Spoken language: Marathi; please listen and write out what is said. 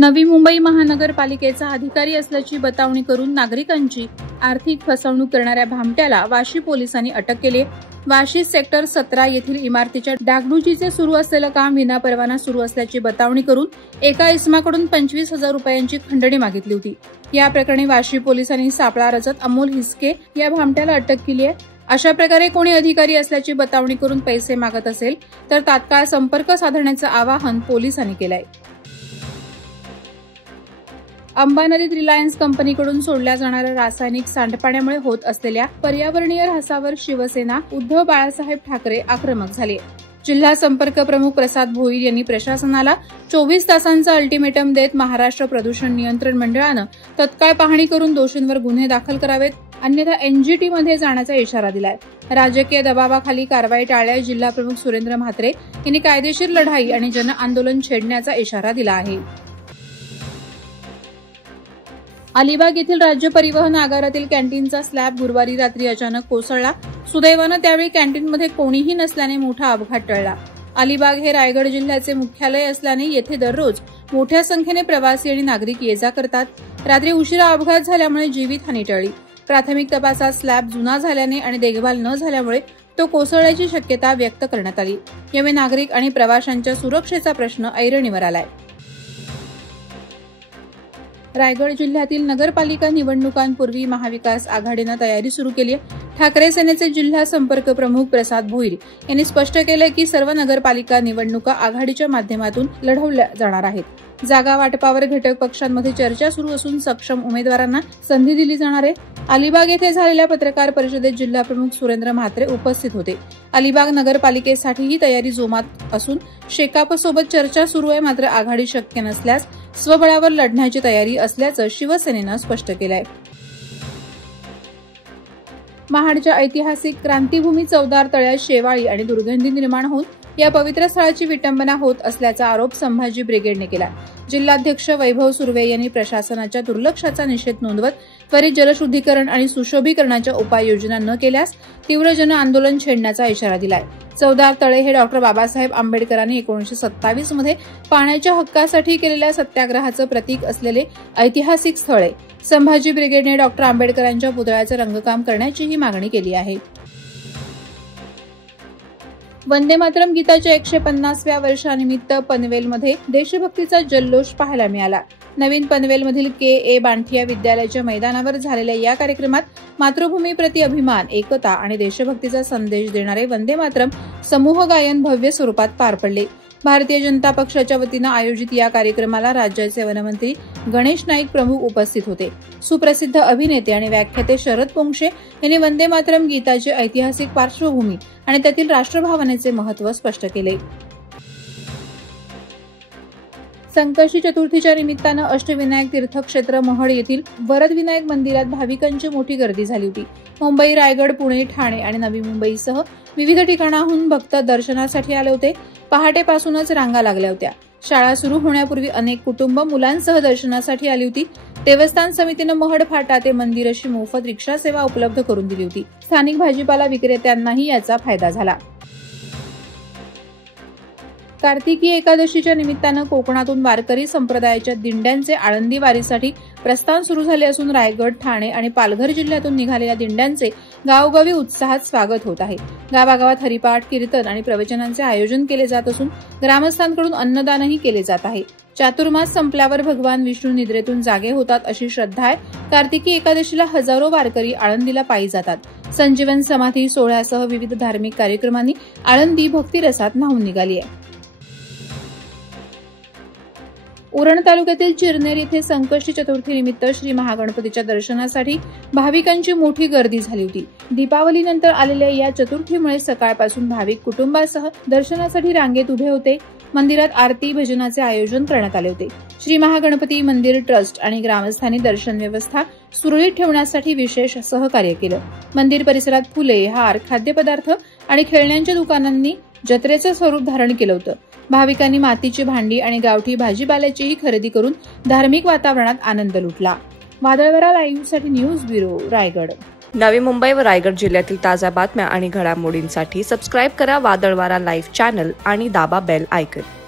नवी मुंबई महानगरपालिकेचा अधिकारी असल्याची बतावणी करून नागरिकांची आर्थिक फसवणूक करणाऱ्या भामट्याला वाशी पोलिसांनी अटक केली. वाशी सेक्टर 17 येथील इमारतीच्या डागडुजीचे सुरू असलेलं काम विनापरवाना सुरू असल्याची बतावणी करून एका इसमाकडून 25,000 रुपयांची खंडणी मागितली होती. या प्रकरणी वाशी पोलिसांनी सापळा रचत अमोल हिसके या भामट्याला अटक केली आहे. अशा प्रकारे कोणी अधिकारी असल्याची बतावणी करून पैसे मागत असेल तर तात्काळ संपर्क साधण्याचं आवाहन पोलिसांनी केलं आहे. अंबा नदीत रिलायन्स कंपनीकडून सोडल्या जाणाऱ्या रासायनिक सांडपाण्यामुळे होत असलेल्या पर्यावरणीय ऱ्हासावर शिवसेना उद्धव बाळासाहेब ठाकरे आक्रमक झाले. जिल्हा संपर्क प्रमुख प्रसाद भोईर यांनी प्रशासनाला 24 तासांचा अल्टिमेटम देत महाराष्ट्र प्रदूषण नियंत्रण मंडळानं तत्काळ पाहणी करून दोषींवर गुन्हे दाखल करावेत, अन्यथा एनजीटीमध्ये जाण्याचा इशारा दिलाय. राजकीय दबावाखाली कारवाई टाळल्यास जिल्हा प्रमुख सुरेंद्र म्हात्रे यांनी कायदेशीर लढाई आणि जन आंदोलन छेडण्याचा इशारा दिला आहे. अलिबाग येथील राज्य परिवहन आगारातील कॅन्टीनचा स्लॅब गुरुवारी रात्री अचानक कोसळला. सुदैवानं त्यावेळी कॅन्टीनमध्ये कोणीही नसल्याने मोठा अपघात टळला. अलिबाग हे रायगड जिल्ह्याचे मुख्यालय असल्याने येथे दररोज मोठ्या संख्येने प्रवासी आणि नागरिक ये-जा करतात. रात्री उशिरा अपघात झाल्यामुळे जीवितहानी टळली. प्राथमिक तपासात स्लॅब जुना झाल्याने आणि देखभाल न झाल्यामुळे तो कोसळण्याची शक्यता व्यक्त करण्यात आली. यामुळे नागरिक आणि प्रवाशांच्या सुरक्षेचा प्रश्न ऐरणीवर आलाय. रायगड जिल्ह्यातील नगरपालिका निवडणुकांपूर्वी महाविकास आघाडीनं तयारी सुरू केली आहे. ठाकरे सेनेचे जिल्हा संपर्क प्रमुख प्रसाद भोईर यांनी स्पष्ट केलं की सर्व नगरपालिका निवडणुका आघाडीच्या माध्यमातून लढवल्या जाणार आहेत. जागा वाटपावर घटक पक्षांमध्ये चर्चा सुरू असून सक्षम उमेदवारांना संधी दिली जाणार आहे. अलिबाग येथे झालेल्या पत्रकार परिषदेत जिल्हा प्रमुख सुरेंद्र म्हात्रे उपस्थित होते. अलिबाग नगरपालिकेसाठी ही तयारी जोमात असून शेकापसोबत चर्चा सुरू आहे, मात्र आघाडी शक्य नसल्यास स्वबळावर लढण्याची तयारी असल्याचं शिवसेनेनं स्पष्ट केलंय. महाडच्या ऐतिहासिक क्रांतीभूमी चौदार तळ्यात शेवाळी आणि दुर्गंधी निर्माण होऊन या पवित्र स्थळाची विटंबना होत असल्याचा आरोप संभाजी ब्रिगेडने केला. जिल्हाध्यक्ष वैभव सुर्वे यांनी प्रशासनाच्या दुर्लक्षाचा निषेध नोंदवत त्वरित जलशुद्धीकरण आणि सुशोभीकरणाच्या उपाययोजना न केल्यास तीव्र जन आंदोलन छेडण्याचा इशारा दिलाय. चौदार तळे हे डॉ. बाबासाहेब आंबेडकरांनी 1927 मध्ये पाण्याच्या हक्कासाठी केलेल्या सत्याग्रहाचं प्रतीक असलेले ऐतिहासिक स्थळ आहे. संभाजी ब्रिगेडने डॉ. आंबेडकरांच्या पुतळ्याचं रंगकाम करण्याचीही मागणी केली आहे. वंदे मातरम गीताच्या 150व्या वर्षानिमित्त पनवेलमध्ये देशभक्तीचा जल्लोष पाहायला मिळाला. नवीन पनवेलमधील के.ए. बांठिया विद्यालयाच्या मैदानावर झालेल्या या कार्यक्रमात मातृभूमीप्रती अभिमान, एकता आणि देशभक्तीचा संदेश देणारे वंदे मातरम समूह गायन भव्य स्वरूपात पार पडले. भारतीय जनता पक्षाच्या वतीनं आयोजित या कार्यक्रमाला राज्याचे वनमंत्री गणेश नाईक प्रमुख उपस्थित होते. सुप्रसिद्ध अभिनेते आणि व्याख्याते शरद पोंक्षे यांनी वंदे मातरम गीताची ऐतिहासिक पार्श्वभूमी आणि त्यातील राष्ट्रभावनेचे महत्त्व स्पष्ट केले. संकष्टी चतुर्थीच्या निमित्तानं अष्टविनायक तीर्थक्षेत्र महड येथील वरदविनायक मंदिरात भाविकांची मोठी गर्दी झाली होती. मुंबई, रायगड, पुणे, ठाणे आणि नवी मुंबईसह विविध ठिकाणाहून भक्त दर्शनासाठी आले होते. पहाटेपासूनच रांगा लागल्या होत्या. शाळा सुरू होण्यापूर्वी अनेक कुटुंब मुलांसह दर्शनासाठी आली होती. देवस्थान समितीनं महड फाटा ते मंदिर अशी मोफत रिक्षा सेवा उपलब्ध करून दिली होती. स्थानिक भाजीपाला विक्रेत्यांनाही याचा फायदा झाला. कार्तिकी एकादशीच्या निमित्तानं कोकणातून वारकरी संप्रदायाच्या दिंड्यांचे आळंदी वारीसाठी प्रस्थान सुरू झाले असून रायगड, ठाणे आणि पालघर जिल्ह्यातून निघालेल्या दिंड्यांचे गावोगावी उत्साहात स्वागत होत आहे. गावागावात हरिपाठ, कीर्तन आणि प्रवचनांचे आयोजन केले जात असून ग्रामस्थांकडून अन्नदानही केले जात आहे. चातुर्मास संपल्यावर भगवान विष्णू निद्रेतून जागे होतात अशी श्रद्धा आहे. कार्तिकी एकादशीला हजारो वारकरी आळंदीला पायी जातात. संजीवन समाधी सोहळ्यासह विविध धार्मिक कार्यक्रमांनी आळंदी भक्तिरसात न्हाऊन निघाली आहे. उरण तालुक्यातील चिरनेर येथे संकष्टी चतुर्थीनिमित्त श्री महागणपतीच्या दर्शनासाठी भाविकांची मोठी गर्दी झाली होती. दीपावलीनंतर आलेल्या या चतुर्थीमुळे सकाळपासून भाविक कुटुंबासह दर्शनासाठी रांगेत उभे होते. मंदिरात आरती, भजनाचे आयोजन करण्यात आले होते. श्री महागणपती मंदिर ट्रस्ट आणि ग्रामस्थांनी दर्शन व्यवस्था सुरळीत ठेवण्यासाठी विशेष सहकार्य केलं. मंदिर परिसरात फुले, हार, खाद्यपदार्थ आणि खेळण्यांच्या दुकानांनी जत्रेचं स्वरूप धारण केलं होतं. भाविकांनी मातीची भांडी आणि गावठी भाजीपाल्याचीही खरेदी करून धार्मिक वातावरणात आनंद लुटला. वादळवारा लाईव्हसाठी न्यूज ब्युरो, रायगड. नवी मुंबई व रायगड जिल्ह्यातील ताज्या बातम्या आणि घडामोडींसाठी सबस्क्राईब करा वादळवारा लाईव्ह चॅनल आणि दाबा बेल आयकॉन.